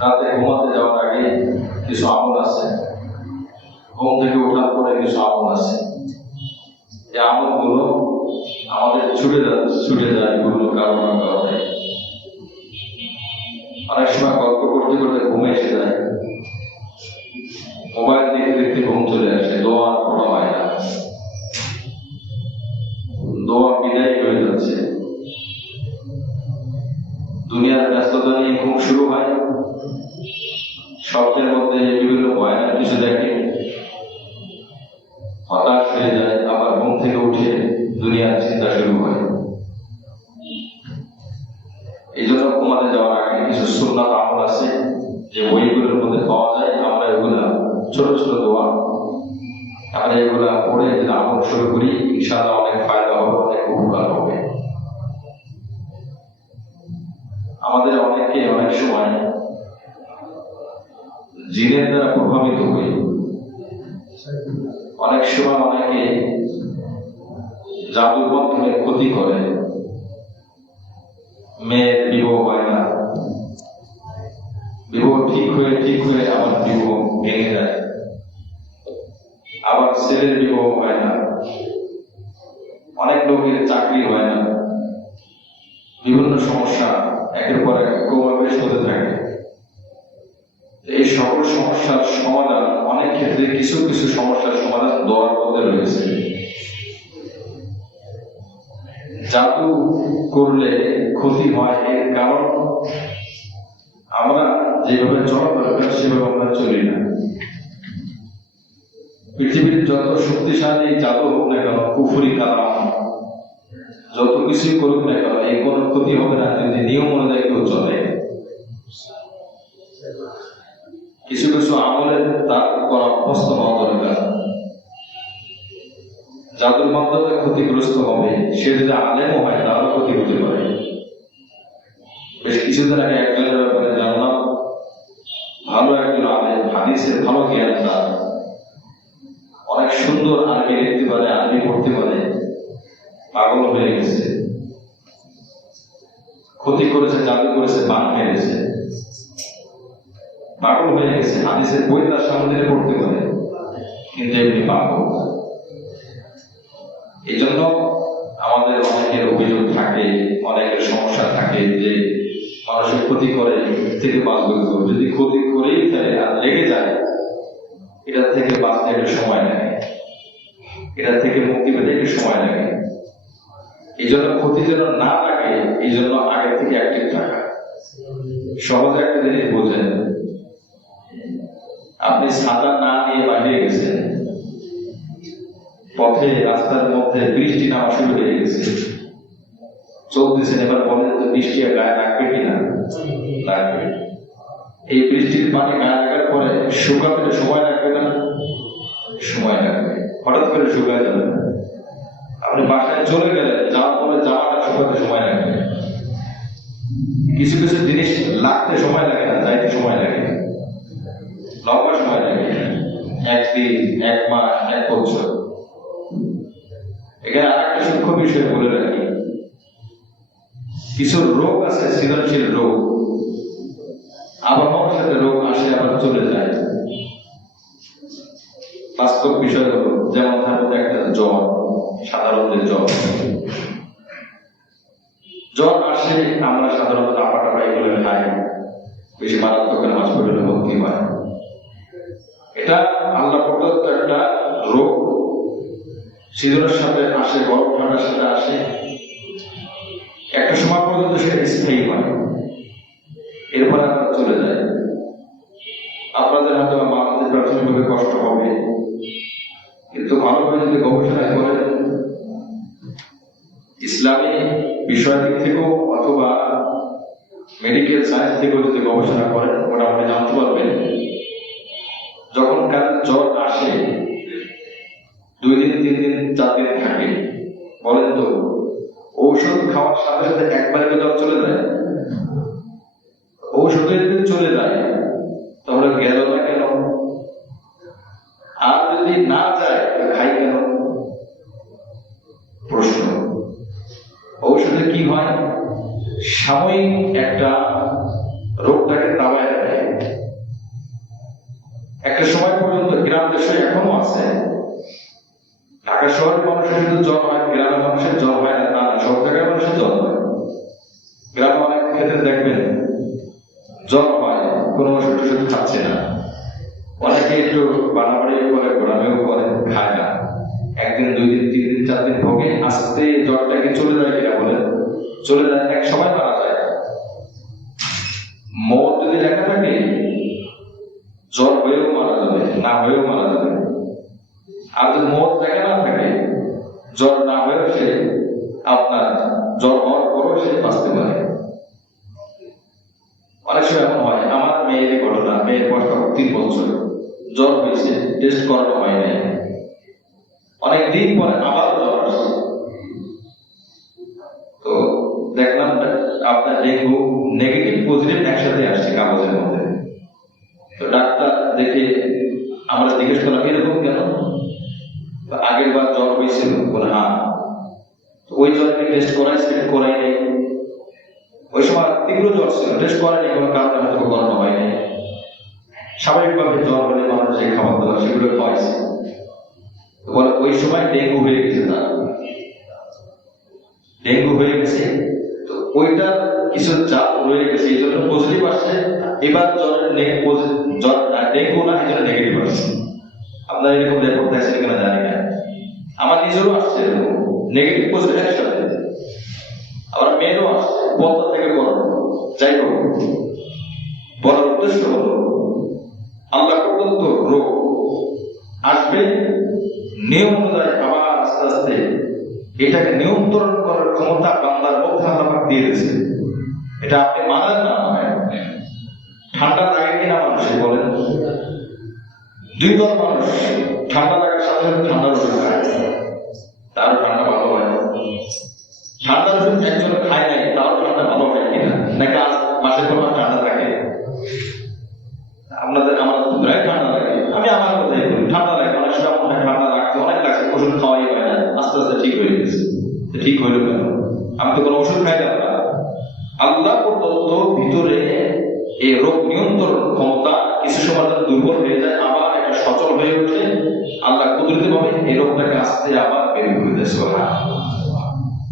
রাতে ঘুমাতে যাওয়ার আগে কিছু আমল আছে, ঘুম থেকে ওঠার পরে কিছু আমল আছে। এই আমলগুলো আমাদের ছুটে যায় বিভিন্ন কারণে। অনেক সময় গল্প করতে করতে ঘুমে এসে যায়, মোবাইল দেখতে দেখতে ঘুম চলে আসে, দোয়া পড়া হয় না, দোয়া বিদায় হয়ে যাচ্ছে। দুনিয়ার ব্যস্ততা নিয়ে ঘুম শুরু হয়, স্বপ্নের মধ্যে বিভিন্ন ভয়ানক কিছু দেখে, হতাশ হয়ে যায়, আবার ঘুম থেকে উঠে দুনিয়ার চিন্তা শুরু হয়। এই জন্য ঘুমাতে যাওয়ার আগে কিছু সুন্নাত আমল আছে যে বইগুলোর মধ্যে পাওয়া যায়। আমরা এগুলা ছোট ছোট দোয়া, আমরা এগুলা পড়ে যদি আমল শুরু করি, ইনশাআল্লাহ অনেক ফায়দা হবে, অনেক উপকার হবে। আমাদের অনেকে অনেক সময় জিনের দ্বারা প্রভাবিত হই, অনেক সময় অনেকে জাদুর মাধ্যমে ক্ষতি করে। মেয়ের বিবাহ হয় না, বিবাহ ঠিক হয়ে আবার বিবাহ ভেঙে যায়, আবার ছেলের বিবাহ হয় না, অনেক লোকের চাকরি হয় না, বিভিন্ন সমস্যা একের পর এক ক্রমবেশ হতে থাকে। এই সকল সমস্যার সমাধান, অনেক ক্ষেত্রে কিছু কিছু সমস্যার সমাধান দোয়ার মধ্যে রয়েছে। জাদু করলে ক্ষতি হয়, এর কারণ আমরা যেভাবে চলা দরকার সেভাবে আমরা চলি না। পৃথিবীর যত শক্তিশালী জাদু হোক না কেন, কুফরি কালাম যত কিছুই করুক না কেন, এই কোনো ক্ষতি হবে না যদি নিয়ম অনুযায়ী কেউ চলে। কিছু কিছু আমলের তার করা অভ্যস্ত হওয়া দরকার। জাদুর মাধ্যমে ক্ষতিগ্রস্ত হবে, সে যদি আলেমও হয় তারও ক্ষতি হতে পারে। বেশ কিছুদিন আগে একজনের ব্যাপারে জানলাম, ভালো একজন আলেম, হাদিসের ভালো জ্ঞান তার, অনেক সুন্দর আরবি লিখতে পারে, আরবি পড়তে পারে, পাগল হয়ে গেছে, ক্ষতি করেছে, জাদু করেছে, বান মেরেছে, পাগল হয়ে গেছে। হাদিসের বই তার সামনে পড়তে পারে, কিন্তু এমনি পাগল। এই জন্য আমাদের অনেকের অভিযোগ থাকে, অনেকের সমস্যা থাকে যে মানুষের ক্ষতি করে, থেকে বাঁচবে। যদি ক্ষতি করেই ফেলে আর লেগে যায়, এটা থেকে বাঁচতে একটু সময় লাগে, এটা থেকে মুক্তি পেতে একটু সময় লাগে। এই জন্য ক্ষতি যেন না লাগে, এই জন্য আগে থেকে অ্যাক্টিভ থাকা। সহজে একটা জিনিস বোঝেন, আপনি ছাতা না নিয়ে বাইরে গেছেন, পথে রাস্তার মধ্যে বৃষ্টি নামা শুরু হয়ে গেছে, চলতেছেন, এবার বলেন তো বৃষ্টি গায়ে লাগবে কিনা? লাগবে। এই বৃষ্টির পানি গায়ে লাগার পরে শুকাতে সময় লাগবে না? সময় লাগবে। হঠাৎ করে শুকায় যাবে না। আপনি বাসায় চলে গেলেন, যাওয়ার পরে জামাটা শুকাতে সময় লাগবে। কিছু কিছু জিনিস লাগতে সময় লাগে না, যাইতে সময় লাগে, লম্বা সময় লাগে, একদিন, এক মাস, এক বছর। এখানে আর একটা সূক্ষ্ম বিষয় বলে রাখি, কিছু রোগ আছে, সৃজনশীল রোগ, আবহাওয়ার সাথে রোগ আসে আবার চলে যায়। বাস্তব বিষয় হলো, যেমন তার মধ্যে একটা জ্বর, সাধারণ জ্বর আসে, আমরা সাধারণত আপাটা এগুলো খাই, বেশি মারাত্মক হসপিটালে ভর্তি হয়। এটা আল্লাহ প্রদত্ত একটা রোগ, সিজনের সাথে আসে, গরম ঠান্ডার সাথে আসে, একটা সময় পর্যন্ত সেটা স্থায়ী হয়, এরপরে আবার চলে যায়। আপনাদের হয়তো বাংলাদেশে প্রাথমিকভাবে কষ্ট হবে, কিন্তু ভালোভাবে যদি গবেষণা করেন, ইসলামী বিষয় দিক থেকেও অথবা মেডিকেল সায়েন্স থেকেও যদি গবেষণা করেন, মোটামুটি জানতে পারবেন, যখন কার জ্বর আসে 2 দিন, 3 দিন, 4 দিন থাকে, বলেন তো ঔষধ খাওয়ার সাথে সাথে একবারে জ্বর চলে যায়? ঔষধের যদি চলে যায় তাহলে গেল না কেন? আর যদি না যায় খাই কেন? প্রশ্ন। ঔষধে কি হয়? সাময়িক একটা রোগটাকে দাবায় রাখে, জ্বর হয়, কোনো ওষুধ টষুধ খাচ্ছে না, অনেকে একটু বাড়াবাড়ি করে ঘোরামেও করে, খায় না, একদিন 2 দিন 3 দিন 4 দিন ভোগে, আস্তে জ্বরটাকে চলে যায় কিনা বলেন, চলে যায়, এক সময় মারা যায়। মত যদি লেখা থাকে জ্বর হয়েও মারা যাবে, না হয়েও মারা যাবে। আর যদি মত লেখা না থাকে, জ্বর না হয়েও সে আপনার জ্বর হওয়ার পরও সে বাঁচতে পারে। অনেক সময় এমন হয়, আমার মেয়ের ঘটনা, মেয়ের বয়স 3 বছর, জ্বর হয়েছে, টেস্ট করানো হয় নাই, অনেকদিন পরে আবার জ্বর আসছে, তো দেখলাম আপনার ডেঙ্গু নেগেটিভ পজিটিভ একসাথে আসছে কাগজের মধ্যে। তো ডাক্তার দেখে আমরা জিজ্ঞেস করলাম এরকম কেন, আগের বার জ্বর হয়েছিল, বলে হ্যাঁ। ওই জ্বরকে টেস্ট করাই নেই, ওই সময় তীব্র জ্বর ছিল, টেস্ট করাই কোনো কারণে হয়তো করানো হয়নি। স্বাভাবিকভাবে জ্বর হলে মানুষ যে খাবার দাবার সেগুলো খাওয়াইছে, বলে ওই সময় ডেঙ্গু হয়ে গেছে, না ডেঙ্গু হয়ে গেছে, তো ওইটার কিছু চাপ রয়ে গেছে, এই জন্য পজিটিভ আসছে। এবার জ্বরের জ্বর ডেঙ্গু না, এই জন্য নেগেটিভ আসছে। আপনার এরকম রেপোর্ট দেখছেন কিনা জানি না, আমার নিজেরও আসছে নেগেটিভ পজিটিভ একসাথে, আবার মেয়েরও আসছে, পদ্মা থেকে বড়। যাই হোক, বলার উদ্দেশ্য হলো আল্লাহ প্রদত্ত রোগ আসবে, নিয়ম অনুযায়ী আবার আস্তে আস্তে এটাকে নিয়ন্ত্রণ করার ক্ষমতা বান্দার মধ্যে আল্লাহ দিয়ে দিয়েছে। এটা আপনি মানেন না হয়, ঠান্ডা লাগে কিনা মানুষের বলেন? 2 দল মানুষ, ঠান্ডা লাগার সাথে সাথে ঠান্ডার ওষুধ খায়, তার ঠান্ডা ভালো হয়। ঠান্ডার ওষুধ একজন খায় নাই, তার ঠান্ডা ভালো হয় কিনা, নাকি মাসের পর মাস ঠান্ডা থাকে? আপনাদের আমার প্রায় ঠান্ডা লাগে, আমি আমার কথাই বলি, ঠান্ডা লাগে, অনেক সময় মনে ঠান্ডা লাগছে, অনেক লাগছে, ওষুধ খাওয়াই হয় না, আস্তে আস্তে ঠিক হয়ে গেছে। ঠিক হইল কেন? আমি তো কোনো ওষুধ খাইলাম না। আল্লাহ প্রদত্ত ভিতরে এই রোগ নিয়ন্ত্রণ ক্ষমতা কিছু সময় দুর্বল হয়ে যায়, আবার এটা সচল হয়ে ওঠে। আল্লাহ কুদরতি ভাবে এই রোগটাকে আস্তে আবার বের করে দেয়।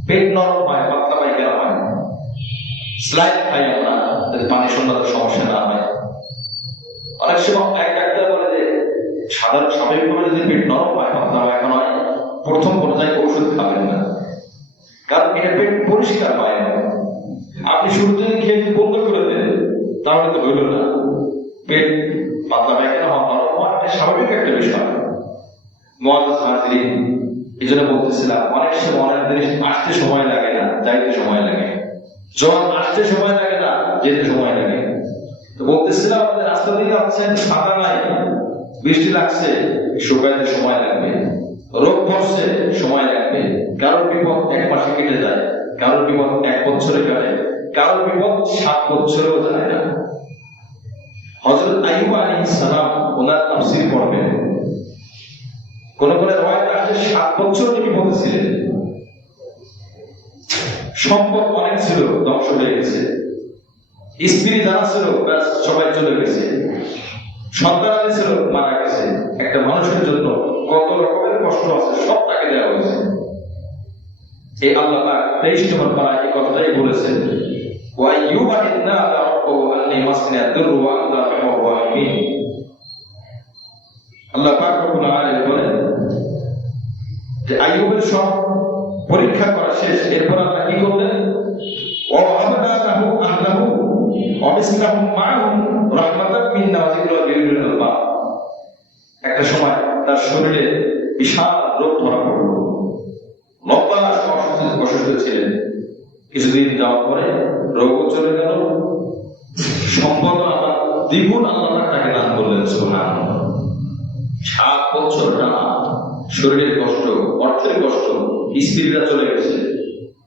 পেট নরম হয়, পাতলা পায়খানা হয়, স্লাইড খাই আমরা, পানি সন্ধ্যার সমস্যা না হয়। অনেক সময় এক ডাক্তার বলে যে সাধারণ স্বাভাবিকভাবে যদি পেট নরম হয়, পাতলা পায়খানা হয়, প্রথম পর্যায়ে ওষুধ খাবেন না, কারণ এটা পেট পরিষ্কার হয় না। আপনি শুরুতে খেয়ে বন্ধ করে দেন, তাহলে তো হইল না। পেট পাতলা পায়খানা হওয়া নরম হওয়া এটা স্বাভাবিক একটা বিষয়। মুআজ্জাজ হাজিরিন, এই জন্য বলতেছিলাম, অনেক সময় অনেক জিনিস আসতে সময় লাগে না, যাইতে সময় লাগে। জ্বর আসতে সময় লাগে না, যেতে সময় লাগে। তো বলতেছিলাম, আমাদের রাস্তা দিয়ে যাচ্ছেন, ছাতা নাই, বৃষ্টি লাগছে, শুকাইতে সময় লাগবে, রোগ পড়ছে সময় লাগবে। কারোর বিপদ 1 মাসে কেটে যায়, কারোর বিপদ 1 বছরে কাটে, কারোর বিপদ 7 বছরেও যায় না। হযরত আইয়ুব আলাইহিস সালাম ওনার তাফসীর পড়বেন, কোন কোন রওয়ায়াতে আছে 7 বছর তিনি বিপদে ছিলেন। সম্পদ অনেক ছিল, ধ্বংস হয়ে গেছে, স্ত্রী যারা ছিল ব্যাস সবাই চলে গেছে, সন্তান ছিল মারা গেছে। একটা মানুষের জন্য কত রকমের কষ্ট আছে, সব তাকে দেওয়া হয়েছে। এই আল্লাহ পাক 23 নম্বর পারায় এই কথাটাই বলেছেন, ওয়া আইয়ুবা ইদনা রাব্বাহু আন্নী মাসনি আদ-দুররু ওয়া আনতা আরহামুর রাহিমিন। আল্লাহ পাক রব্বুল আলামিন বলেন যে আইয়ুবের সব পরীক্ষা করা শেষ, এরপর আল্লাহ কি করলেন? ওয়া ওয়াহাবনা লাহু আহলাহু ওয়া মিসলাহুম মাআহুম রাহমাতাম মিন্না ওয়া যিকরা লিউলিল আলবাব। একটা সময় তার শরীরে বিশাল রোগ ধরা পড়ল, লম্বা অসুস্থ ছিলেন। কিছুদিন যাওয়ার পরে রোগও চলে গেল, সম্পদ আবার দ্বিগুণ আল্লাহ তাকে দান করলেন। সুবহানাল্লাহ। 7 বছর টানা শরীরের কষ্ট, অর্থের কষ্ট, স্ত্রীরা চলে গেছে,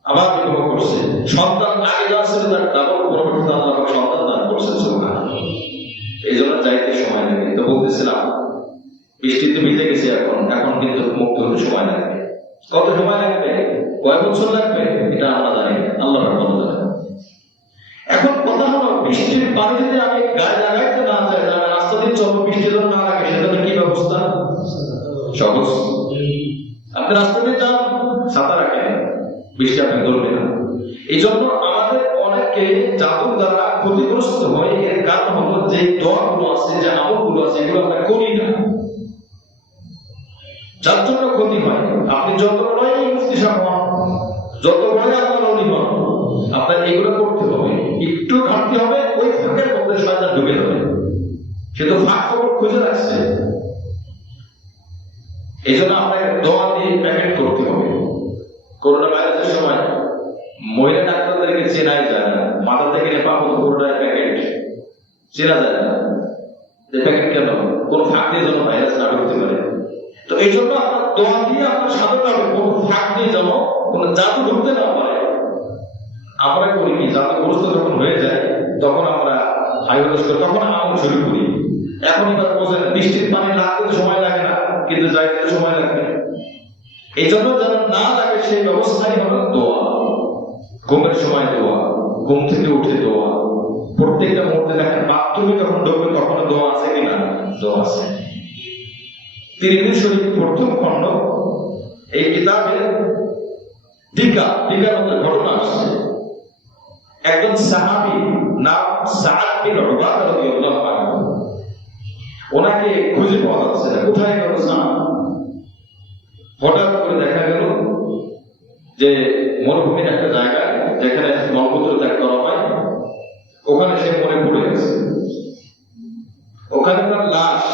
আবার বিবাহ করছে, সন্তান আগে যা ছিল তার ডাবল পরবর্তীতে আল্লাহ সন্তান দান করছেন। সুবহানাল্লাহ। এই জন্য যাইতে সময় লাগে। তো বলতেছিলাম, বৃষ্টিতে ভিজে গেছে, এখন কিন্তু মুক্ত হতে সময় লাগবে। কত সময় লাগবে, কয় বছর লাগবে, এটা আমরা জানি, আল্লাহ ভালো জানেন। এখন কথা হলো, বৃষ্টির পানি যদি আমি গায়ে লাগাইতে না চাই, আমি রাস্তা দিয়ে চলবো, বৃষ্টি যেন না লাগে, সেজন্য কি ব্যবস্থা? সহজ। আপনি রাস্তা দিয়ে যান, ছাতা রাখেন, বৃষ্টি আপনি ধরবে না। এই জন্য আমাদের অনেকে জাদুর দ্বারা ক্ষতিগ্রস্ত হয় এর কারণ হলো যে দোয়াগুলো আছে, যে আমলগুলো আছে, এগুলো আমরা করি না, যার জন্য ক্ষতি হয়। আপনি যত বড়ই মুফতি সাহেব হন, যত বড়ই আল্লাহর ওলি হন, আপনার এগুলো করতে হবে। একটু ঘাটতি হবে, ওই ফাঁকের মধ্যে শয়তান ঢুকে যাবে। সে তো ফাঁক খবর খুঁজে রাখছে। এই জন্য আপনাকে দোয়া দিয়ে প্যাকেট করতে হবে। করোনা ভাইরাসের সময় মহিলা ডাক্তারদেরকে চেনাই যায় না, মাথা থেকে পা পর্যন্ত পুরোটাই প্যাকেট, চেনা যায় না। প্যাকেট কেন? কোন ফাঁক দিয়ে যেন ভাইরাস না ঢুকতে পারে। তো এই জন্য আপনার দোয়া দিয়ে আপনার সাধতে হবে, কোন ফাঁক দিয়ে যেন কোন জাদু ঢুকতে না পারে। আমরা করি কি, জাদুগ্রস্ত যখন হয়ে যায় তখন আমরা হাইওয়াস করি, তখন আমল শুরু করি। এখন এবার বোঝেন, বৃষ্টির পানি লাগতে সময় লাগে না, কিন্তু যাইতে সময় লাগবে। এই জন্য যেন না লাগে সেই ব্যবস্থাই হলো দোয়া। ঘুমের সময় দোয়া, ঘুম থেকে উঠে দোয়া, প্রত্যেকটা মুহূর্তে দেখেন বাথরুমে যখন ঢুকবে তখন দোয়া আছে কিনা? দোয়া আছে। তিরমিজি শরীফ প্রথম খণ্ড, এই কিতাবের টিকার মধ্যে ঘটনা আসছে। একজন সাহাবী নাম সাআদ বিন উবাদা রাদিয়াল্লাহু আনহু, ওনাকে খুঁজে পাওয়া যাচ্ছে না, কোথায় গেল সাআদ? হঠাৎ করে দেখা গেল যে মরুভূমির একটা জায়গা যেখানে মলমূত্র ত্যাগ করা হয়, ওখানে সে মরে পড়ে গেছে। ওখানে তার লাশ।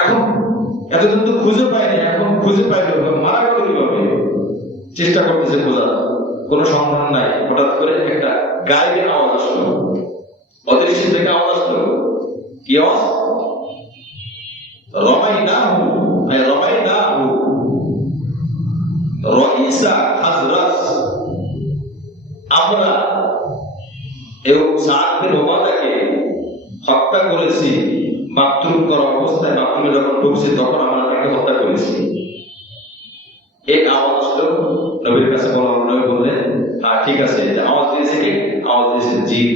এখন এতদিন তো খুঁজে পায়নি, এখন খুঁজে পাইল, মারা গেল কিভাবে? চেষ্টা করতেছে খোঁজার, কোন সন্ধান নাই। হঠাৎ করে একটা গায়েবী আওয়াজ আসলো, অদৃশ্য থেকে আওয়াজ আসলো। কি আওয়াজ? রমাইনাহু, রমাইনাহু রাইসা হাজরাস। আমরা এই সাআদ বিন উবাদাকে হত্যা করেছি, বাথরুম করা অবস্থায়, বাথরুমে যখন ঢুকছে তখন আমরা তাকে হত্যা করেছি। এই আওয়াজ আসলো, নবীর কাছে বলা হলো। নবী বললেন, হ্যাঁ ঠিক আছে। আওয়াজ দিয়েছে কি? আওয়াজ দিয়েছে জিন।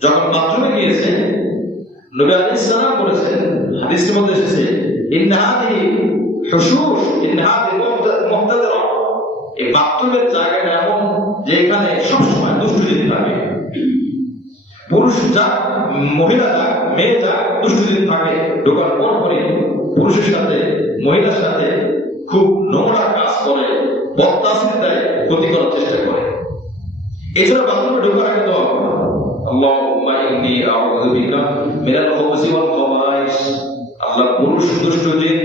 যখন বাথরুমে গিয়েছে, নবী আলাইহিস সালাম বলেছেন, হাদিসের মধ্যে এসেছে, ইন্নাহাদি হুশুশ, ইন্নাহাদি মুহতাদারা। এই বাথরুমের জায়গাটা এমন যে এখানে সবসময় দুষ্টু জিন থাকে। পুরুষ যা, মহিলা যা, মেয়ে যা, দুষ্টু জিন থাকে। ঢোকার পর পরে পুরুষের সাথে মহিলার সাথে খুব নোংরা কাজ করে, বদতাসির দেয়, ক্ষতি করার চেষ্টা করে। এছাড়া বাথরুমে ঢোকার আগে দোয়া করা, আল্লাহুম্মা ইন্নী আউযু বিকা মিনাল খুবুসি ওয়াল খাবাইস। আল্লাহ, পুরুষ দুষ্ট জিন,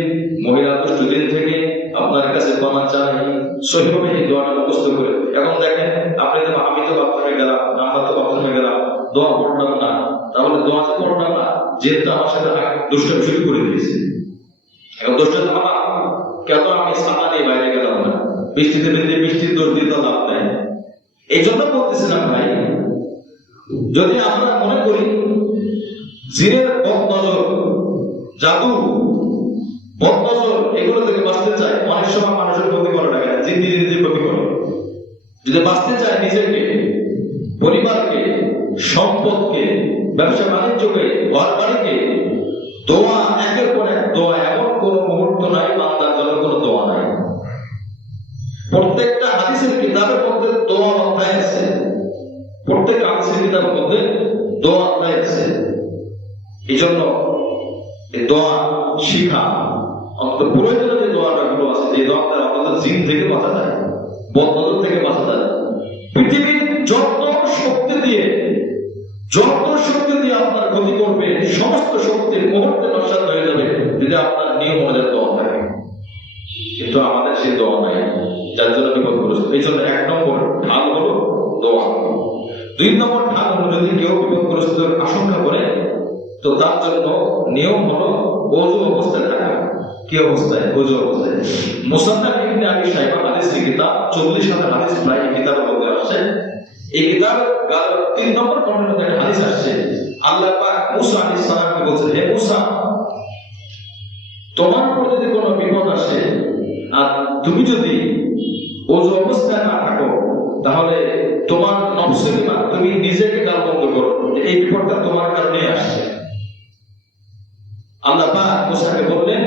মহিলা দুষ্ট জিন থেকে আপনার কাছে ক্ষমা চাই। সহিভাবে এই দোয়াটা মুখস্থ করে। এখন দেখেন, আপনি তো, আমি তো বাথরুমে গেলাম, আমরা তো বাথরুমে গেলাম, দোয়া পড়লাম না, তাহলে দোয়া যে পড়লাম না, যেহেতু আমার সাথে দুষ্টামি শুরু করে দিয়েছে। এখন দুষ্টামি আমার কেন? আমি ছাতা নিয়ে বাইরে গেলাম না, বৃষ্টিতে ভিজে, বৃষ্টির দোষ দিয়ে তো লাভ নাই। এই জন্য বলতেছিলাম ভাই, যদি আমরা মনে করি জিনের বদনজর, জাদু, বদনজর, এগুলো থেকে বাঁচতে চাই, অনেক সময় মানুষের ক্ষতি করা লাগে না, জিন নিজে নিজে ক্ষতি করে। যদি বাঁচতে চায় নিজেকে, পরিবারকে, সম্পদকে, ব্যবসা বাণিজ্যকে, ঘর বাড়িকে, দোয়া, একের পর এক দোয়া। এমন কোন মুহূর্ত নাই বান্দার জন্য কোনো দোয়া নাই। প্রত্যেকটা হাদিসের কিতাবের মধ্যে দোয়া অধ্যায় আছে, প্রত্যেকটা হাদিসের কিতাবের মধ্যে দোয়া অধ্যায় আছে। এই জন্য এই দোয়া শিখা অন্তত প্রয়োজনীয় যে দোয়াটা গুলো আছে, যে দোয়াটা অন্তত জিন থেকে বাঁচা যায়, বদনজর থেকে বাঁচা যায়। পৃথিবীর যত শক্তি দিয়ে আপনার ক্ষতি করবে, সমস্ত শক্তির মুহূর্তে নস্যাৎ হয়ে যাবে যদি আপনার নিয়ম অনুযায়ী দোয়া থাকে। কিন্তু আমাদের সেই দোয়া নাই, যার জন্য বিপদগ্রস্ত। এই জন্য 1 নম্বর ঢাল হলো দোয়া। 2 নম্বর ঢাল হলো, যদি কেউ বিপদগ্রস্ত আশঙ্কা করে তো তার জন্য নিয়ম হলো ওযু অবস্থায় থাকা। কি অবস্থায়? ওযু অবস্থায়। মুসান্নাফ ইবনে আবি শাইবা হাদিসের কিতাব 40 হাদিস প্রায় এই কিতাবের মধ্যে আসছে। এই কিতাবের 3 নম্বর খণ্ডের মধ্যে একটা হাদিস আসছে। আল্লাহ পাক মুসা আলাইহিস সালামকে বলছেন, হে মুসা, তোমার উপর যদি কোনো বিপদ আসে আর তুমি যদি ওযু অবস্থায় না থাকো, তাহলে তোমার নফসের ইমান, তুমি নিজেকে গালমন্দ করো, এই বিপদটা তোমার কারণে আসছে। আল্লাহ পাক মুসাকে বললেন,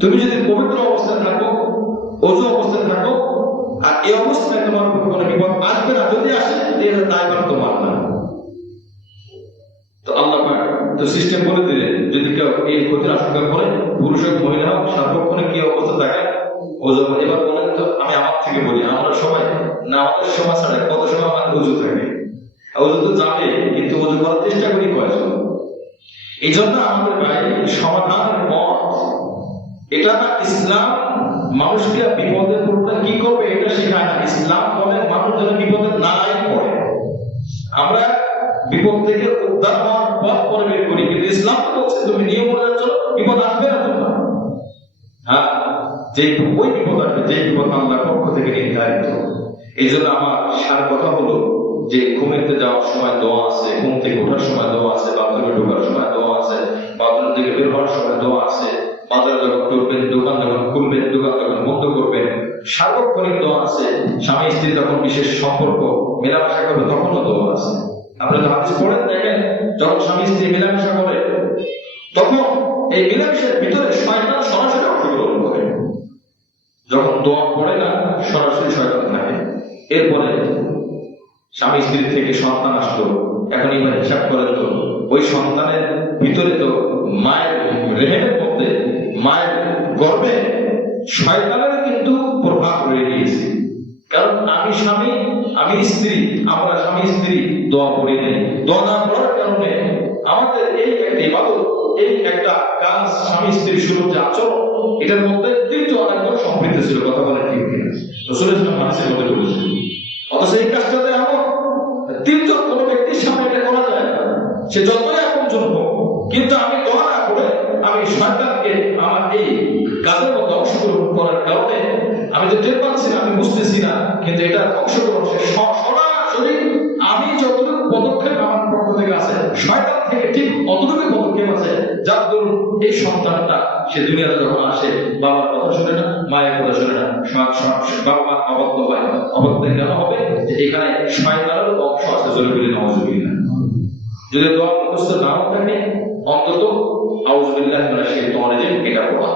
তুমি যদি পবিত্র অবস্থায় থাকো, ওযু অবস্থায় থাকো, আর এই অবস্থায় তোমার কোনো বিপদ আসবে না, যদি আসে এর দায়ভার তোমার না। তো আল্লাহ তো সিস্টেম বলে দিলেন, যদি কেউ এই ক্ষতির আশঙ্কা করে, পুরুষ হোক মহিলা হোক, সার্বক্ষণে কি অবস্থা থাকে ওজু। এবার বলেন তো, আমি আমার থেকে বলি, আমরা সবাই না আমাদের সমাজ ছাড়া কত সময় আমার ওজু থাকে, ওজু তো যাবে, কিন্তু ওজু করার চেষ্টা করি কয়েকজন। এই জন্য আমাদের ভাই সমাধানের পথ এটা না, ইসলাম মানুষকে বিপদে পড়লে কি করবে এটা শেখায় না। ইসলাম বলে মানুষ যেন বিপদে নাই পড়ে, আমরা বিপদ থেকে উদ্ধার হওয়ার পথ পরে বের করি। কিন্তু ইসলাম বলছে তুমি নিয়ম অনুযায়ী চলো, বিপদ আসবে না তোমার। হ্যাঁ, যে ওই বিপদ আসবে যে বিপদ আল্লাহর পক্ষ থেকে নির্ধারিত। এই জন্য আমার সার কথা হলো যে ঘুমেতে যাওয়ার সময় দোয়া আছে, ঘুম থেকে ওঠার সময় দোয়া আছে, বাথরুমে ঢোকার সময় দোয়া আছে, বাথরুম থেকে বের হওয়ার সময় দোয়া আছে, বাজারে যখন ঢুকবেন, দোকান যখন খুলবেন, দোকান যখন বন্ধ করবেন, সার্বক্ষণিক দোয়া আছে। স্বামী স্ত্রী যখন বিশেষ সম্পর্ক মেলামেশা করবে তখনও দোয়া আছে। আপনারা হাদিস পড়েন, দেখেন যখন স্বামী স্ত্রী মেলামেশা করে তখন এই মেলামেশার ভিতরে শয়তান সরাসরি অংশগ্রহণ করে। যখন দোয়া পড়ে না, সরাসরি শয়তান থাকে। এরপরে স্বামী স্ত্রী থেকে সন্তান আসলো, এখন এবার হিসাব করেন তো, ওই সন্তানের ভিতরে তো মায়ের রেহেমের মধ্যে, মায়ের গর্ভে শয়তানের কিন্তু প্রভাব রয়ে গিয়েছে। কারণ আমি স্বামী, আমি স্ত্রী, আমরা স্বামী স্ত্রী দোয়া পড়ি নেই। দোয়া না পড়ার কারণে আমাদের এই একটা ইবাদত, এই একটা কাজ, স্বামী স্ত্রীর শুরুর যে আচরণ, এটার মধ্যে তৃতীয় অনেকগুলো সম্পৃক্ত ছিল। কথা বলেন ঠিক কিনা? রাসূলুল্লাহ সাল্লাল্লাহু আলাইহি ওয়াসাল্লাম মধ্যে বলেছেন। অথচ এই কাজটাতে এমন তৃতীয় কোনো ব্যক্তির সামনে এটা করা যায় না, সে যতই আপনজন হোক। কিন্তু আমি দোয়া না করে আমি শয়তানকে আমার এই কাজের মধ্যে অংশগ্রহণ করার কারণে আমি তো টের পাচ্ছি না, আমি বুঝতেছি না, কিন্তু এটা অংশগ্রহণ সরাসরি আমি যতটুকু পদক্ষেপ আমার পক্ষ থেকে আছে, শয়তান থেকে ঠিক অতটুকু পদক্ষেপ আছে, যার দরুন এই সন্তানটা সে দুনিয়াতে যখন আসে বাবার কথা শুনে না, মায়ের কথা শুনে না, বাবা মা অবদ্ধ হয়। অবদ্ধ কেন হবে? যে এখানে শয়তানের অংশ আছে। জোরে বলি নাউযুবিল্লাহ। যদি দোয়া মুখস্থ নাও থাকে, অন্তত আউযুবিল্লাহি মিনাশ শাইতানির রাজিম এটা পড়া।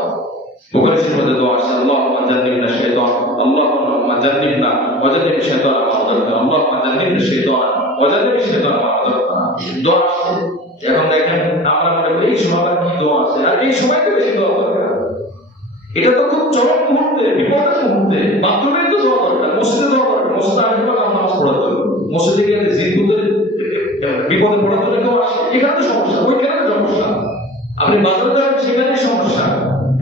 বুখারী শরীফের মধ্যে দোয়া আছে, আল্লাহুম্মা জান্নিবনা শাইতান, আল্লাহুম্মা জান্নিবনা ওয়া জান্নিব শাইতানা মা রাযাকতানা, আল্লাহুম্মা জান্নিবনা শাইতানা ওয়া জান্নিব শাইতানা মা রাযাকতানা। দোয়া আছে। এখন দেখেন আমরা মনে করি এই সময়টা কি দোয়া আছে, আর এই সময়টা বেশি দোয়া দরকার। এটা তো খুব চরম মুহূর্তে, বিপদের মুহূর্তে বাথরুমে তো দোয়া দরকার, মসজিদে দোয়া দরকার। মসজিদে আসবে না নামাজ পড়ার জন্য, মসজিদে গিয়ে জিনগুদের বিপদে পড়ার জন্য কেউ আসে, এখানে তো সমস্যা, ওইখানে তো সমস্যা। আপনি বাজারে যাবেন, সেখানে সমস্যা।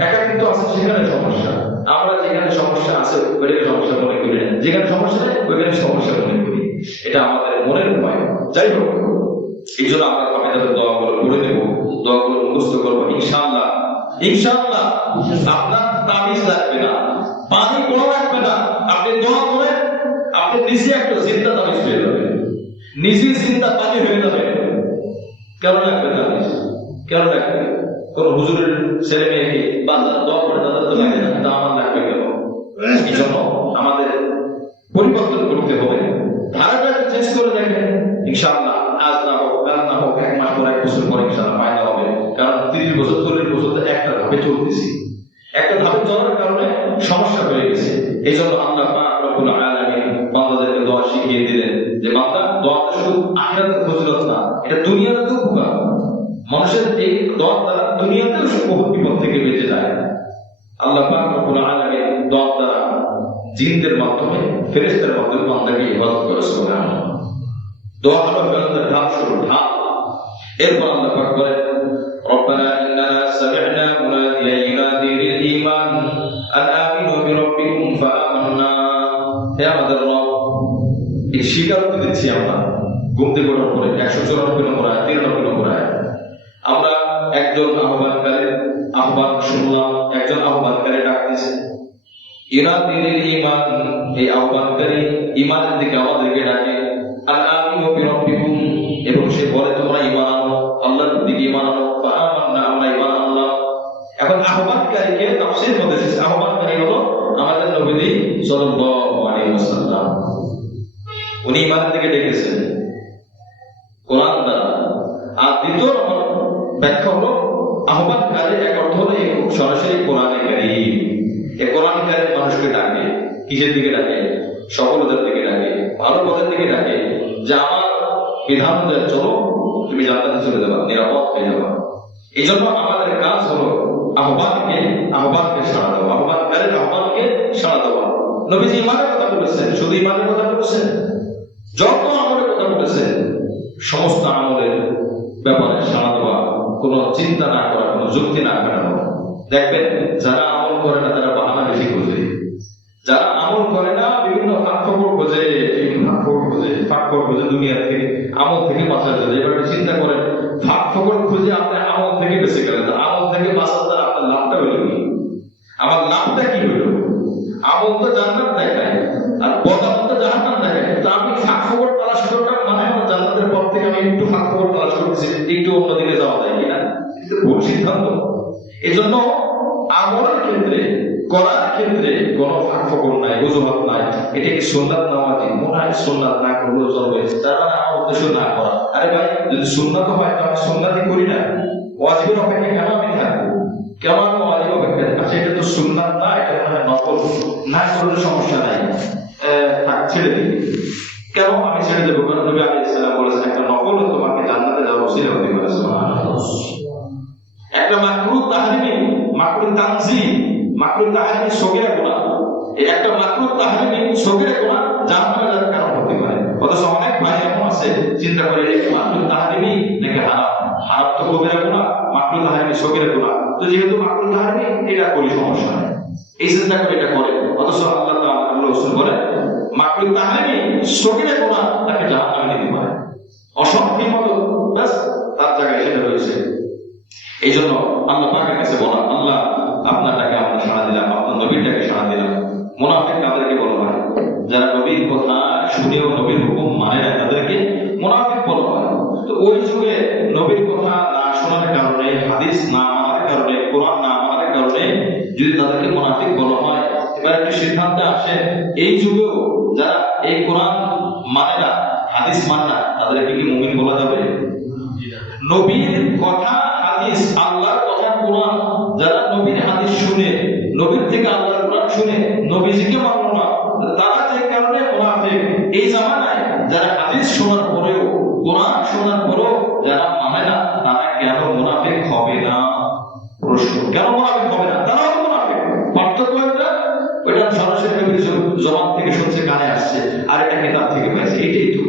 একাকিত্ব আছে, সেখানে সমস্যা। আমরা যেখানে সমস্যা আছে ওইখানে সমস্যা মনে করি না, যেখানে সমস্যা নেই ওইখানে সমস্যা মনে করি। এটা আমাদের মনের উপায়। যাই হোক, এই জন্য আমরা আপনাদের দোয়াগুলো করে দেবো, দোয়াগুলো মুখস্থ করবো ইনশাআল্লাহ। ইনশাআল্লাহ আপনার তাবিজ লাগবে না, পানি পড়া লাগবে না। আপনি দোয়া করেন, আপনি নিজে একটা জিন্দা তাবিজ পেয়ে যাবেন, নিজে জিন্দা পানি হয়ে যাবে। কেন লাগবে না? কেন লাগবে? কোন হুজুরের ছেলে মেয়েকে বাজার দোয়া করে তাদের তো লাগে না, তা আমার লাগবে কেন? এই জন্য আমাদের পরিবর্তন করতে হবে, ধারাটা চেঞ্জ করে দেখেন। ইনশাআল্লাহ আজ না হোক, কাল না হোক, 1 মাস পর 1 বছর পর ইনশাআল্লাহ ফায়দা হবে। কারণ 30 বছর 40 বছর একটা ধাপে চলতেছি, একটা ধাপে চলার কারণে সমস্যা হয়ে গেছে। এই জন্য আল্লাহ পাক রব্বুল আলামিন বান্দাদেরকে দোয়া শিখিয়ে দিলেন যে বান্দা, দোয়াটা শুধু আখিরাতের ফজিলত না, এটা দুনিয়াতেও উপকার। মানুষের এই দোয়া দ্বারা দুনিয়াতেও সে বহু বিপদ থেকে বেঁচে যায়। আল্লাহ পাক রব্বুল আলামিন দোয়া দ্বারা জিনদের মাধ্যমে, ফেরেশতার মাধ্যমে বান্দাকে ইবাদত করে। সুবহানাল্লাহ। দোয়া হলো ইবাদতের ধাপ, শুরু ধাপ। এরপর আল্লাহ পাক বলেন, রব্বানা ইন্নানা সামি'না মুনাদিয়ান ইউনাদি লিল ঈমান আন আমিনু বিরাব্বিকুম ফাআমান্না। হে আমাদের রব, এই স্বীকারোক্তি দিচ্ছি আমরা ঘুম থেকে ওঠার পরে 194 নম্বর আয়াত, 93 নম্বর আয়াত। আমরা একজন আহ্বানকারী আহ্বান শুনলাম, একজন আহ্বানকারী ডাকতেছে ইউনাদি লিল ঈমান, এই আহ্বানকারী ঈমানের দিকে আমাদেরকে ডাকে। আন আমিনু বিরাব্বিকুম, এবং সে বলে তোমরা ঈমান আনো, আল্লাহর দিকে ঈমান আনো। ফাআমান্না, আমরা ঈমান আনলাম। এখন আহ্বানকারীকে তাফসীর মধ্যে এসেছে, আহ্বানকারী হলো আমাদের নবী সাল্লাল্লাহু আলাইহি ওয়াসাল্লাম। উনি ঈমানের দিকে ডেকেছেন কোরআন দ্বারা। আর দ্বিতীয় ব্যাখ্যা হলো আহ্বানকারী এক অর্থ হলো সরাসরি কোরআনে কারীম। এই কোরআনে কারীম মানুষকে ডাকে, কিসের দিকে ডাকে? যে আমার বিধান অনুযায়ী চলো, তুমি জান্নাতে চলে যাবা, নিরাপদ হয়ে যাবা। এই জন্য আমাদের কাজ হলো আহ্বানকে সাড়া দেওয়া, আহ্বানকারীর আহ্বানকে সাড়া দেওয়া। নবীজি ইমানের কথা বলেছেন, শুধু ইমানের কথা বলেছেন, যত আমলের কথা বলেছেন, সমস্ত আমলের ব্যাপারে সাড়া দেওয়া, কোনো চিন্তা না করা, কোনো যুক্তি না কাটানো। দেখবেন যারা আমল করে না তারা বাহানা বেশি খোঁজে, যারা আমল করে না বিভিন্ন ফাঁকফোকর খোঁজে দুনিয়া থেকে, আমল থেকে বাঁচার জন্য। এবার চিন্তা করেন, ফাঁকফোকর খুঁজে আপনি আমল থেকে বেঁচে গেলেন, আমল থেকে বাঁচার দ্বারা আপনার লাভটা হলো কি? আমার লাভটা কি হলো? আমল তো জান্নাত দেখায় আর বদামল তো জাহান্নাম দেখায়। তো আমি ফাঁকফোকর তালাশ করাটা মানে আমার জান্নাতের পর থেকে আমি একটু ফাঁকফোকর তালাশ করতেছি, একটু অন্যদিকে যাওয়া যায় কিনা, এটা ভুল সিদ্ধান্ত। এই জন্য আমলের ক্ষেত্রে, করার ক্ষেত্রে কোনো ফাঁকফোকর নাই, অজুহাত নাই। এটা কি সুন্নাত না ওয়াজিব? মনে হয় সুন্নাত না করলেও চলবে, তার মানে আমার উদ্দেশ্য না করা। আরে ভাই, যদি সুন্নাত হয় তো আমি সুন্নাতই করি না, ওয়াজিবের অপেক্ষা কেন আমি থাকবো? কেন আমি ওয়াজিব অপেক্ষা? আচ্ছা, এটা তো সুন্নাত না, এটা মনে হয় নকল, না করলে সমস্যা নাই, থাক, ছেড়ে দিই। কেন আমি ছেড়ে দেবো? কারণ নবী আলাইহিস সালাম বলেছেন একটা নকল তোমাকে জান্নাতে যাওয়ার ওসিলা হতে পারে। সুবহানাল্লাহ। একটা মাকরুহ তাহরিমি, মাকরুহ তানজিহ, মাকরুহ তাহরিমি সগীরা গুনাহ, এই একটা মাকরুহ তাহরিমি সগীরা গুনাহ জাহান্নামে যাওয়ার কারণ হতে পারে। অথচ অনেক ভাই এমন আছে চিন্তা করে এটা কি মাকরুহ তাহরিমি নাকি হারাম? হারাম তো কবিরা গুনাহ, মাকরুহ তাহরিমি সগীরা গুনাহ, তো যেহেতু মাকরুহ তাহরিমি এটা করি সমস্যা নাই, এই চিন্তা করে এটা করে। অথচ আল্লাহ তাআলা আল্লাহ রাসূল বলে মাকরুহ তাহরিমি সগীরা গুনাহ তাকে জাহান্নামে দিতে পারে। অসংখ্য মত বাস তার জায়গায় সেটা রয়েছে। এই জন্য আল্লাহ পাকের কাছে বলা, আল্লাহ আপনার ডাকে আমরা সাড়া দিলাম, আপনার নবীর ডাকে সাড়া দিলাম। মুনাফিক তাদেরকে বলা হয়, যারা নবীর কথা শুনেও নবীর হুকুম মানে না, তাদেরকে মুনাফিক বলা হয়। তো ওই যুগে নবীর কথা না শোনার কারণে, হাদিস না মানার কারণে, কোরআন না মানার কারণে যদি তাদেরকে মুনাফিক বলা হয়, এবার একটি সিদ্ধান্তে আসে, এই যুগেও যারা এই কোরআন মানে না, হাদিস মানে না, তাদেরকে কি মুমিন বলা যাবে? নবীর কথা হাদিস, আল্লাহর কথা কোরআন, যারা নবীর হাদিস শুনে, নবীর থেকে আল্লাহর কোরআন শুনে নবীজিকে মানলো না, তারা যে কারণে মুনাফিক। এই জামানায় যারা হাদিস শোনার পরেও, কোরআন শোনার পরেও যারা মানে না, তারা কেন মুনাফিক হবে না? প্রশ্ন, কেন মুনাফিক হবে না? তারাও মুনাফিক। পার্থক্য একটা, ওইটা সরাসরি নবীর জবান থেকে শুনছে, কানে আসছে, আর এটা কিতাব থেকে পাইছে, এটাই তো।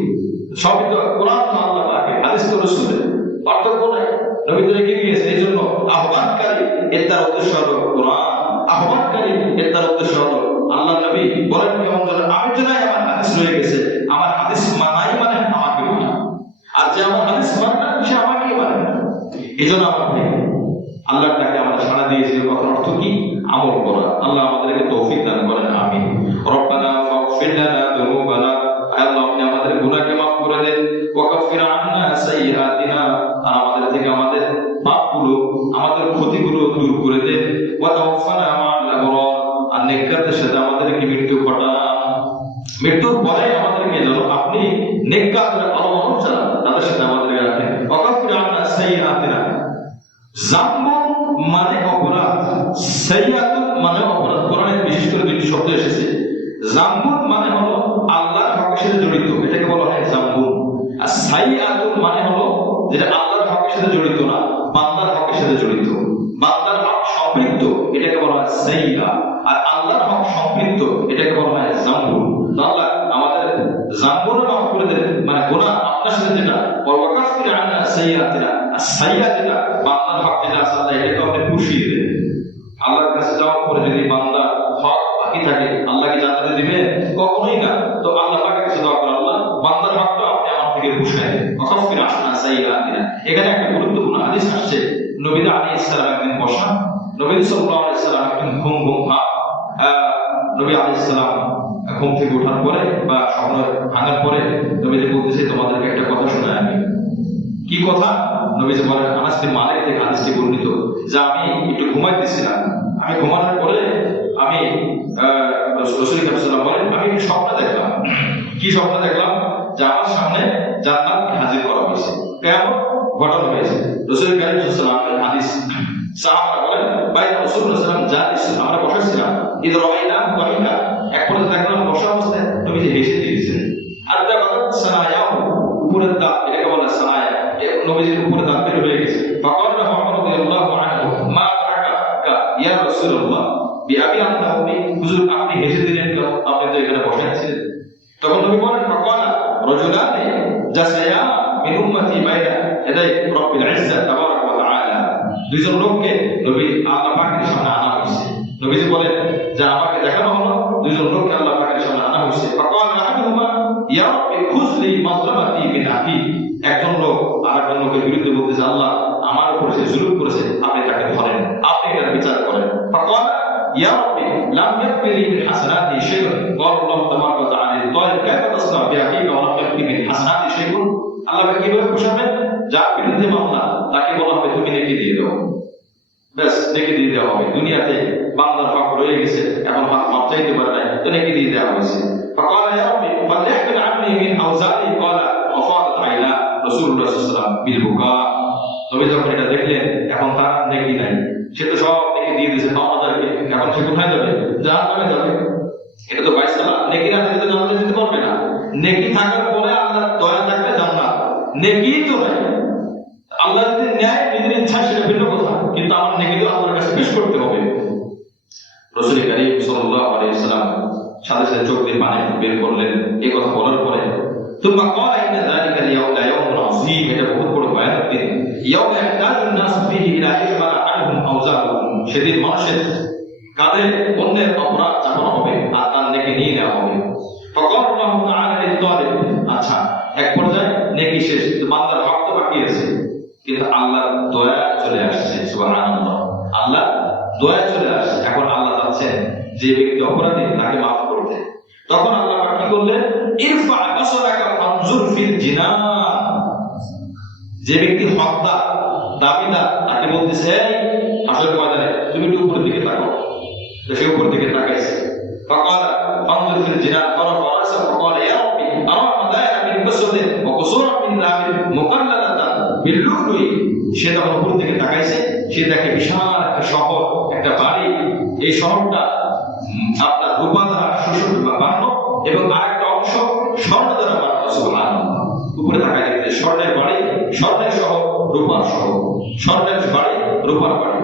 সবই তো কোরআন তো আল্লাহ পাকের, হাদিস তো রাসূলের, পার্থক্য নাই। নবী তো রেখে গিয়েছে। এই জন্য আহ্বানকারী এর তার উদ্দেশ্য হলো কোরআন, আহ্বানকারী এর তার উদ্দেশ্য হলো আল্লাহ। নবী বলেন কেমন যেন, আমি জানি আমার হাদিস রয়ে গেছে, আমার হাদিস মানাই মানে আমাকে মানা, আর যে আমার হাদিস মানে না সে আমাকেই মানে না। এই জন্য আমার ভাই, আল্লাহর ডাকে আমরা সাড়া দিয়েছি, কথার অর্থ কি? আমল করা। আল্লাহ আমাদেরকে তৌফিক দান করেন, আমিন। রব্বানা ফাগফির লানা যুনুবানা, আল্লাহ আপনি আমাদের গুনাহকে মাফ করে দেন, ওয়া কাফির আন্না সাইয়্যাতিনা, আর আমাদের থেকে আমাদের পাপগুলো, আমাদের ক্ষতিগুলো দূর করে দেন, ওয়া তাওফানা মা'আল আবরার, আর নেককারদের সাথে আমাদেরকে মৃত্যু ঘটান। মৃত্যুর পরে আমাদেরকে যেন আপনি নেককারদের আলোড়ন চালান, তাদের সাথে আমাদেরকে রাখেন। ওয়া কাফির আন্না সাইয়্যাতিনা, জামবুন মানে অপরাধ, সাইয়্যাতুন মানে অপরাধ। কোরআনে বিশেষ করে দুটি শব্দ এসেছে। জামবুন মানে হলো আল্লাহর হকের সাথে জড়িত, এটাকে বলা হয় জামবুন। আর সাইয়্যাতুন মানে হলো যেটা আল্লাহর হকের সাথে জড়িত না, বান্দার হকের সাথে জড়িত, বান্দার হক সম্পৃক্ত, এটাকে বলা হয় সাইয়্যা। আর আল্লাহর হক সম্পৃক্ত, এটাকে বলা হয় জামবুন। আল্লাহ আমাদের জামবুন মাফ করে দেন, মানে গুনাহ আপনার সাথে যেটা, ওয়া কাফির আন্না সাইয়্যাতিনা, আর সাইয়্যা যেটা বান্দার হক যেটা আছে, আল্লাহ এটাকে আপনি পুষিয়ে দেন। আল্লাহর কাছে যাওয়ার পরে যদি বান্দা হক বাকি থাকে, আল্লাহ কি জান্নাতে দিবে? কখনোই না। তো আল্লাহ পাকের কাছে দোয়া করে, আল্লাহ বান্দার হকটা আপনি আমার থেকে পুষায় দেন, ওয়াকাফির আন্না সাইয়্যাতিনা। এখানে একটা গুরুত্বপূর্ণ হাদিস আসছে। নবী আলাইহিস সালাম একদিন বসা, নবী সাল্লাল্লাহু আলাইহি সাল্লাম একদিন ঘুম ভাব, নবী আলাইহিস সালাম ঘুম থেকে ওঠার পরে বা স্বপ্ন ভাঙার পরে নবীজি বলতেছে, তোমাদেরকে একটা কথা শোনাই আমি। কি কথা? নবীজি বলেন, আনাস বিন মালিক থেকে হাদিসটি বর্ণিত, যে আমি একটু ঘুমাইতেছিলাম, আমি ঘুমানোর পরে আমি রাসূল সাল্লাল্লাহু আলাইহি ওয়াসাল্লাম বলেন, আমি একটু স্বপ্ন দেখলাম। কি স্বপ্ন দেখলাম? যে আমার সামনে জান্নাতকে হাজির করা হয়েছে, কেমন ঘটনা হয়েছে। রাসূল কারীম সাল্লাল্লাহু আলাইহি ওয়াসাল্লামের হাদিস। সাহাবারা বলেন, বাইরে রাসূল সাল্লাল্লাহু আলাইহি ওয়াসাল্লাম জালিস, আমরা বসেছিলাম, ইদ রাআইনা ওয়াহিকা, এক পর্যায়ে দেখলাম বসা অবস্থায় নবীজি হেসে দিয়েছেন। আর সানায়াহু, উপরের দাঁত, এটাকে বলে সানায়া, নবীজির উপরের দাঁত বের হয়ে গেছে। ফাকাল ওমর রাদিয়াল্লাহু আনহু মা রাকাকা ইয়া রাসূলুল্লাহ বিআবি আনতা উম্মি, হুজুর আপনি হেসে দিলেন কেন, আপনি তো এখানে বসে আছেন। তখন নবী বলেন ফাকাল রাজুলানি জাসায়া মিন উম্মতি বাইনা ইয়াদাই রাব্বিল ইজ্জা তাবারাক ওয়া তাআলা, দুইজন লোককে নবী আল্লাহ পাকের সামনে আনা হয়েছে। নবীজি বলেন যে আমাকে দেখানো হলো দুইজন লোককে আল্লাহ পাকের সামনে আনা হয়েছে। ফাকাল আহাদুহুমা ইয়া রাব্বি খুযলি মাযলামাতি মিন আখি, একজন লোক আরেকজন লোকের বিরুদ্ধে বলতেছে আল্লাহ আমার উপর সে জুলুম করেছে, আপনি তাকে ধরেন, আপনি এটার বিচার করেন। ফাকাল ইয়া রাব্বি লাম ইয়াকফিলি মিন হাসানাতি শাইউন, ক্বাল আল্লাহু তাবারাকা ওয়া তাআলা তাইব কাইফা তাসনা বিআখিকা ওয়া লাম ইয়াকফি মিন হাসানাতি শাইউন, আল্লাহকে কিভাবে পোষাবেন, যার বিরুদ্ধে মামলা তাকে বলা হবে তুমি নেকি দিয়ে দাও, ব্যাস নেকি দিয়ে দেওয়া হবে। দুনিয়াতে বান্দার হক রয়ে গেছে, এখন হক মাপ চাইতে পারে নাই, তো নেকি দিয়ে দেওয়া হয়েছে। ফাকাল ইয়া রাব্বি ফালইহতিন আননি মিন আওজারি, ক্বাল ওয়াফাদাত আইনা রাসূলুল্লাহ সাল্লাল্লাহু আলাইহি ওয়াসাল্লাম বিল বুকা। নবী যখন এটা দেখলেন এখন তার নেকি নাই, সে তো সব নেকি দিয়ে দিয়েছে পাওনাদারকে, এখন সে কোথায় যাবে, জাহান্নামে যাবে। এটা তো বাইসালা, নেকি না থাকলে তো জান্নাতে যেতে পারবে না। নেকি থাকার পরে আল্লাহর দয়া থাকলে জান্নাত, নেকি তো নাই। আল্লাহ যদি ন্যায় নিজের ইচ্ছা সেটা ভিন্ন কথা, কিন্তু আমার নেকি তো আল্লাহর কাছে পেশ করতে হবে। রাসূল কারীম সাল্লাল্লাহু আলাইহি ওয়াসাল্লাম সাথে সাথে চোখ দিয়ে পানি বের করলেন। এই কথা বলার পরে ثم قال ان ذلك اليوم يوم عظيم, এটা বহুত বড় ভয়ানক দিন। يوم يحتاج الناس فيه الى يحمل عنهم اوزارهم, সেদিন মানুষের কাঁধে অন্যের অপরাধ চাপানো হবে আর তার নেকি নিয়ে নেওয়া হবে। فقال الله تعالى للطالب, আচ্ছা এক পর্যায়ে নেকি শেষ, তো বান্দার হক তো বাকি আছে, কিন্তু আল্লাহর দয়া চলে আসছে। সুবহানাল্লাহ, আল্লাহ দয়া চলে আসছে। এখন আল্লাহ চাচ্ছেন যে ব্যক্তি অপরাধী তাকে মাফ করতে। তখন আল্লাহ কি করলেন, ইরফা বাসারাকা ফানজুর ফিল জিনান, যে ব্যক্তি হকদার দাবিদার তাকে বলতেছে আসল ময়দানে তুমি একটু উপরের দিকে তাকাও, তো সে উপরের দিকে তাকাইছে। ফাকাল ফানজুর ফিল জিনান ফারাফা রাসা ফাকাল ইয়া রাব্বি আরা মাদায়া মিন বাসদিন ওয়া কুসুরা মিন নাবিল মুকাল্লালাতান বিল লুলুই, সে তখন উপরের দিকে তাকাইছে, সে দেখে বিশাল একটা শহর, একটা বাড়ি, এই শহরটা আপনার রূপা দ্বারা বানানো এবং আরেকটা অংশ স্বর্ণ দ্বারা বানানো। সুবহানাল্লাহ, উপরে তাকায় দেখতে স্বর্ণের বাড়ি, স্বর্ণের শহর, রূপার শহর, স্বর্ণের বাড়ি, রূপার বাড়ি,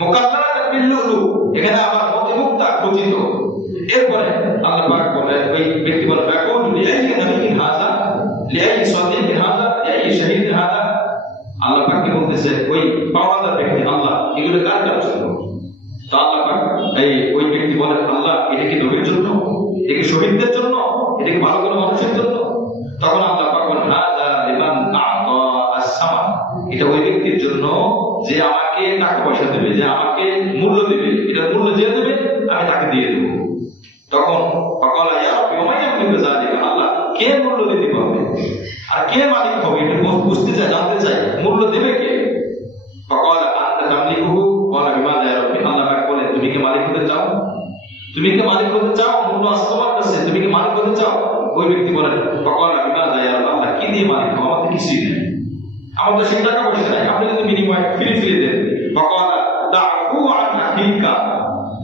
মুকাল্লালাতান বিল লুলু, এখানে আবার মতিমুক্তা খচিত। এরপরে আল্লাহ পাক বলে, ওই ব্যক্তি বলে ফাকুল লিআইয়ি নাবিয়িন হাযা লিআইয়ি সাদিকিন হাযা লিআইয়ি শাহীদিন হাযা, আল্লাহ পাক কি বলতেছে ওই পাওয়াদার ব্যক্তি আল্লাহ এগুলো কার কার জন্য? তো আল্লাহ পাক ওই ব্যক্তি বলে আল্লাহ এটা কি নবীর জন্য, এটা কি শহীদদের জন্য, এটা কি ভালো কোনো মানুষের জন্য? তখন আল্লাহ পাক বলেন হাযা লিমান আ'তা আস-সামান, এটা ওই ব্যক্তির জন্য যে আমাকে টাকা পয়সা দেবে, যে আমাকে মূল্য দেবে, এটা মূল্য যে দেবে আমি তাকে দিয়ে দেব। তখন ফাকাল ইয়া রাব্বি ওয়া মা ইয়ামলিকু যালিকা, আল্লাহ কে মূল্য দিতে পারবে আর কে মালিক হবে, এটা বুঝতে চাই, জানতে চাই, মূল্য দেবে কে? ফাকাল আনতা তামলিকুহু ওয়া বিমাযা ইয়া রাব্বি, আল্লাহ পাক বলেন তুমি কি মালিক হতে চাও, তুমি কি মালিক হতে চাও, মূল্য আছে তোমার কাছে, তুমি কি মালিক হতে চাও? ওই ব্যক্তি বলেন ফাকাল বিমাযা ইয়া রাব্বি, আল্লাহ কি দিয়ে মালিক হবো, আমার তো কিছুই নেই, আমার তো সেই টাকা পয়সা নাই, আপনি যদি বিনিময় ফিরে ফিরে দেন। ফাকাল দা'ফু আন আখিকা,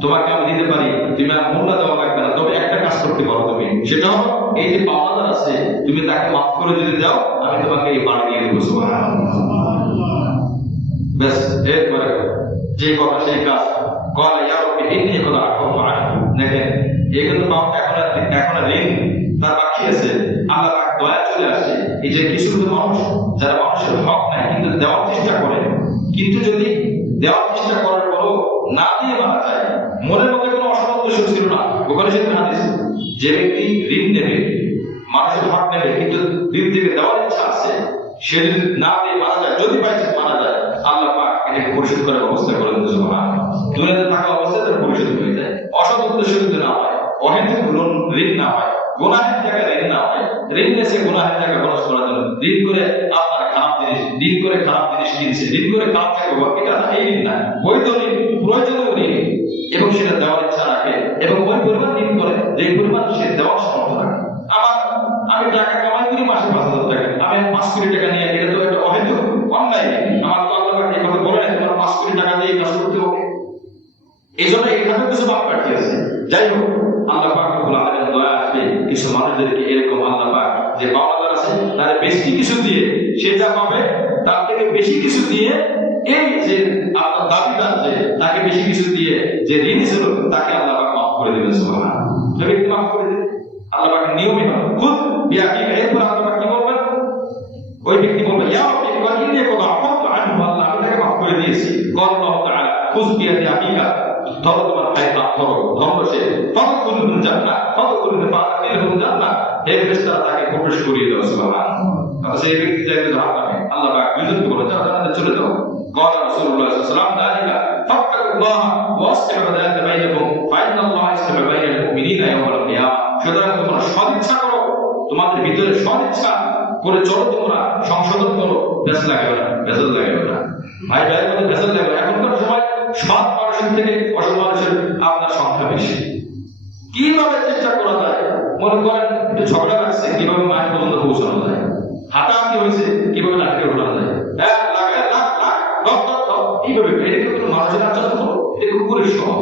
তোমাকে আমি দিতে পারি, তুমি আর মূল্য দেওয়া লাগবে না, তবে একটা কাজ করতে পারো তুমি, সেটা হলো এই যে পাওনাদার আছে তুমি তাকে মাফ করে যদি দাও আমি তোমাকে এই বাড়ি দিয়ে দেবো। সুবহানাল্লাহ, ব্যাস এরপরে যে কথা সেই কাজ। قال يا رب إني قد عفوت عنه, দেখেন এগুলো এখন ঋণ তার বাকি আছে, আল্লাহ পাক দয়া চলে আসে। এই যে কিছু মানুষ যারা মানুষের হক নাই কিন্তু দেওয়ার চেষ্টা করে, কিন্তু যদি দেওয়ার চেষ্টা করার পরও না দিয়ে মারা যায়, মনের মধ্যে কোনো অসৎ উদ্দেশ্য ছিল না, ওখানে সে হাদিস যে ব্যক্তি ঋণ নেবে, মানুষের হক নেবে কিন্তু দিন থেকে দেওয়ার ইচ্ছা আছে, সে যদি না দিয়ে মারা যায়, যদি বাইচে মারা যায়, আল্লাহ পাক এটাকে পরিশোধ করার ব্যবস্থা করে দিতে। সুবহানাল্লাহ, দুনিয়াতে থাকা অবস্থায় তার পরিশোধ হয়ে যায়। অসৎ উদ্দেশ্য যদি না হয়, অহেতুক ঋণ না হয়, গুনাহের জায়গায় ঋণ না হয়, ঋণ নিয়েছে গুনাহের জায়গায় খরচ করার জন্য, ঋণ করে আপনার খারাপ জিনিস, ঋণ করে খারাপ জিনিস কিনছে, ঋণ করে খারাপ জায়গায় ব্যবহার, এটা না, এই ঋণ না, বৈধ ঋণ, প্রয়োজনীয় ঋণ, এবং সেটা দেওয়ার ইচ্ছা রাখে এবং ওই পরিমাণ ঋণ করে যে পরিমাণ সে দেওয়ার সামর্থ্য রাখে। আমি টাকা কামাই করি মাসে 5,000 টাকা, আমি 5 কোটি টাকা নিয়ে, এটা তো একটা অহেতুক অন্যায়। আমার তো আল্লাহ পাক এই কথা বলে না তোমার 5 কোটি টাকা দিয়ে কাজ করতে হবে, এই জন্য এখানে কিছু বাপ কাটি আছে। যাই হোক, আল্লাহ পাক রব্বুল আলামিন দয়া আসবে, কিছু মানুষদেরকে এরকম আল্লাহ পাক যে পাওনাদার আছে তার বেশি কিছু দিয়ে সে যা পাবে তার থেকে বেশি কিছু দিয়ে এই যে আপনার দাবিদার যে তাকে বেশি কিছু দিয়ে যে ঋণী ছিল তাকে আল্লাহ পাক মাফ করে দেবেন সুবহানাল্লাহ। ব্যক্তি মাফ করে দেবে আল্লাহ পাকের নিয়মই হয় খুদ বিয়াকিকা। এরপর আল্লাহ পাক কি বলবেন? ওই ব্যক্তি বলবে ইয়া রাব্বি কাদিনি কদ আফাতু আনহু, আল্লাহ আমি তাকে মাফ করে দিয়েছি। ক্বাল আল্লাহু তাআলা খুদ বিয়াকিকা, ধরো তোমার ভাই লাভ করো, ধরো সে ফাদখুলুল জান্নাহ ফাদখুলুল ফাদখিলুল জান্নাহ, হে ফেরেশতারা তাকে প্রবেশ করিয়ে দাও সুবহানাল্লাহ। তাহলে সেই ব্যক্তি যাইতে জাহান্নামে আল্লাহ পাক দুজনকে বলে যাও জান্নাতে চলে যাও। قال رسول الله صلى الله عليه وسلم ذلك فاتقوا الله واصلحوا ذات بينكم فإن الله يصلح بين المؤمنين يوم القيامة। সুতরাং তোমরা সদিচ্ছা করো, তোমাদের ভিতরে সদিচ্ছা করে চলো, তোমরা সংশোধন করো, ভেজাল লাগাবে না, ভেজাল লাগাবে না। ভাই ভাই মধ্যে ভেজাল লাগাবে। এখনকার সময় সৎ মানুষের থেকে অসৎ মানুষের আপনার সংখ্যা বেশি। কিভাবে চেষ্টা করা যায়? মনে করেন একটু ঝগড়া লাগছে, কিভাবে মায়ের পর্যন্ত পৌঁছানো যায়? হাতাহাতি হয়েছে, কিভাবে লাঠি উঠানো যায়? মানুষের আচরণ হলো এটা কুকুরের স্বভাব।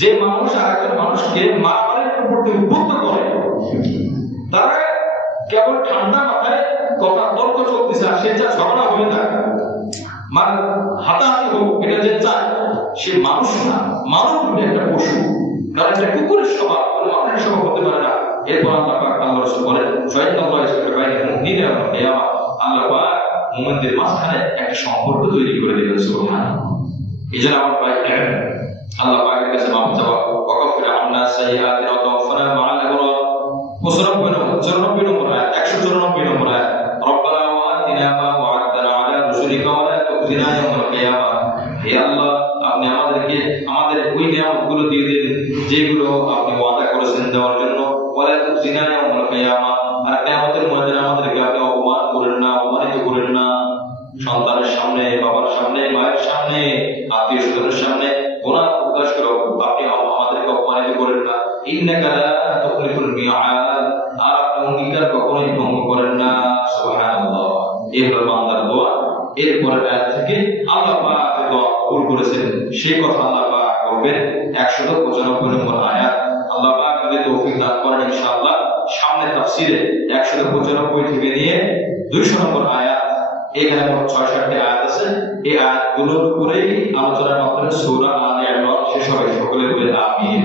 যে মানুষ আর একজন মানুষকে মারামারির উপর উদ্বুদ্ধ করে, তারা কেবল ঠান্ডা মাথায় কথা তর্ক চলতেছে, আর সে যা ঝগড়া হয়ে থাকে মানে হাতাহাতি হোক, এটা যে চায় সে মানুষ না, মানব রূপে একটা পশু। কারণ এটা কুকুরের স্বভাব, মানুষের স্বভাব হতে পারে না। এরপর আল্লাহ পাক আল্লাহ রাসূল বলেন আল্লাহ পাক মুমিনদের মাঝখানে একটা সম্পর্ক তৈরি করে দিবেন সুবহানাল্লাহ। এই জন্য আমার ভাই আল্লাহ পাকের কাছে মাফ চাওয়া, ওয়াকাফির আন্না সাইয়্যাতিনা ওয়া তাওফানা মা'আল আবরার। 94 নম্বর আয়াত, 194 নম্বর আয়াত, রব্বানা ওয়া আতিনা মা ওয়া'আদতানা আলা রুসুলিকা ওয়া লা তুখজিনা ইয়াওমাল কিয়ামাহ। হে আল্লাহ, আপনি আমাদেরকে আমাদের ওই নিয়ামতগুলো দিয়ে দিন যেগুলো আপনি ওয়াদা করেছেন দেওয়ার জন্য, ওয়া লা তুখজিনা ইয়াওমাল কিয়ামাহ, আর কিয়ামতের ময়দানে আমাদেরকে আপনি অপমান করেন না, অপমানিত করেন না। সন্তানের সামনে, বাবার সামনে, মায়ের সামনে, আত্মীয় স্বজনের সামনে গুনাহ প্রকাশ করে আপনি আমাদেরকে অপমানিত করেন না। ইন্নাকা লা তুখলিফুল মিআদ, আর আপনি অঙ্গীকার কখনোই ভঙ্গ করেন না। সুবহানাল্লাহ। এই হলো বান্দার দোয়া। এরপরের আয়াত থেকে আল্লাহ পাক যে দোয়া কবুল করেছেন সেই কথা আল্লাহ পাক করবেন। 195 নম্বর আয়াত। আল্লাহ পাক যদি তৌফিক দান করেন ইনশাআল্লাহ সামনে তাফসীরে 195 থেকে নিয়ে 200 নম্বর আয়াত, এখানে মোট 6-7টি আয়াত আছে। এই আয়াতগুলোর উপরেই আলোচনার মাধ্যমে সূরা আলে ইমরান শেষ হবে। সকলে বলে আমিন।